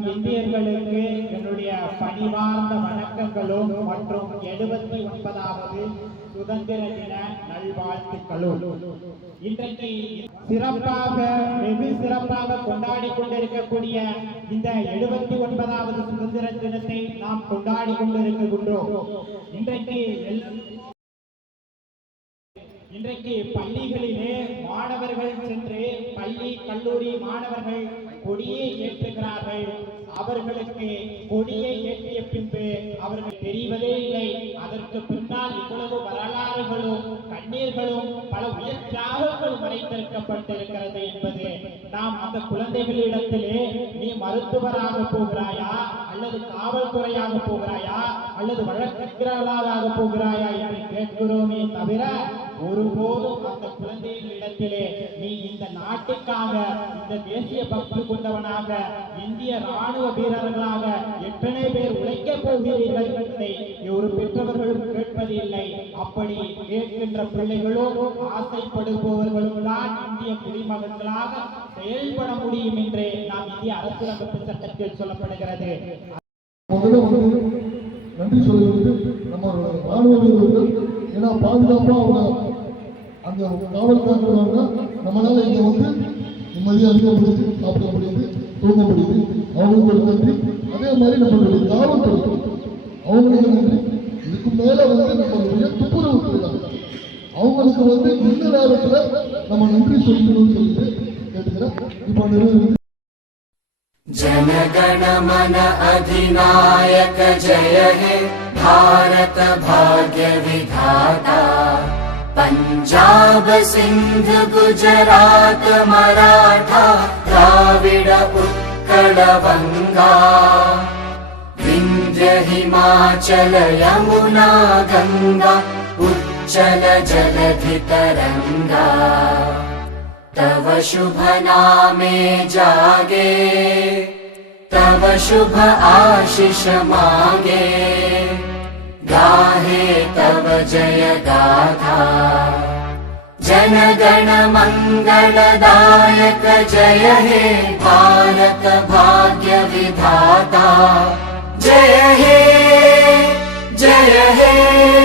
நம் இந்தியர்களுக்கு என்னுடைய பணிவார்ந்த வணக்கங்களும் மற்றும் 79வது சுதந்திர தின நல்வாழ்த்துக்களும். இன்றைக்கு வெகு சிறப்பாக கொண்டாடி கொண்டிருக்கக்கூடிய இந்த 79வது சுதந்திர தினத்தை நாம் கொண்டாடி கொண்டிருக்கின்றோம். இன்றைக்கு பள்ளிகளிலே மாணவர்கள் சென்று பள்ளி கல்லூரி மாணவர்கள் கொடியை ஏற்றுகிறார்கள். அவர்களுக்கு கொடியை ஏற்றிய பின்பு அவர்கள் தெரிவதே இல்லை அதற்கு பின்னால் இவ்வளவு வரலாறுகளும் கண்ணீர்களும் பல உயிர் தியாகங்களும் மறைந்திருக்கப்பட்டிருக்கிறது என்பது நாம் அந்த குழந்தைகளிடத்திலே நீ மருத்துவராக போகிறாயா அல்லது காவல்துறையாக போகிறாயா அல்லது வழக்கறிஞர்களாக போகிறாயா என்று கேட்கிறோமே தவிர ஒருபோதும் அந்த குழந்தைகளிடத்திலே நீ இந்த நாட்டுக்காக இந்த தேசிய பக்தி கொண்டவனாக இந்திய ராணுவ வீரர்களாக எத்தனை பேர் உழைக்கப் போகிறீர்கள் என்பதை ஒரு பெற்றவர்களும் கேட்பதில்லை. அப்படி கேட்கின்ற பிள்ளைகளும் ஆசைப்படுபவர்களும் தான் இந்திய குடிமகன்களாக செயல்பட முடியும் என்று நாம் இந்திய அரசியலமைப்பு சட்டத்தில் சொல்லப்படுகிறது. நன்றி சொல்லுவது நம்ம ராணுவ வீரர்கள். ஏன்னா பாதுகாப்பா அவங்க அந்த காவல்காரங்க நம்மளால இங்க வந்து நிம்மதியாக இருக்க முடியுது, சாப்பிட முடியுது, தூங்க முடியுது. அவங்களுக்கு ஒரு நன்றி. அதே மாதிரி நம்மளுடைய காவல்துறை அவங்களுக்கு நன்றி. இதுக்கு மேல வந்து நம்மளுடைய துப்புரவு தொழிலாளர் அவங்களுக்கு வந்து இந்த நேரத்துல நம்ம நன்றி சொல்லிக்கணும்னு சொல்லிட்டு கேட்டுக்கிறேன். இப்போ जनगण मन अधिनायक जय हे भारत भाग्य विधाता पंजाब सिंध गुजरात मराठा द्राविड उत्कल बंगा विंध्य हिमाचल यमुना गंगा उच्चल जलधि तरंगा तव शुभ नामे जागे तव शुभ आशीष मांगे गाहे तव जय गाथा जनगण मंगलदायक जय हे भारत भाग्य विधाता जय हे जय हे।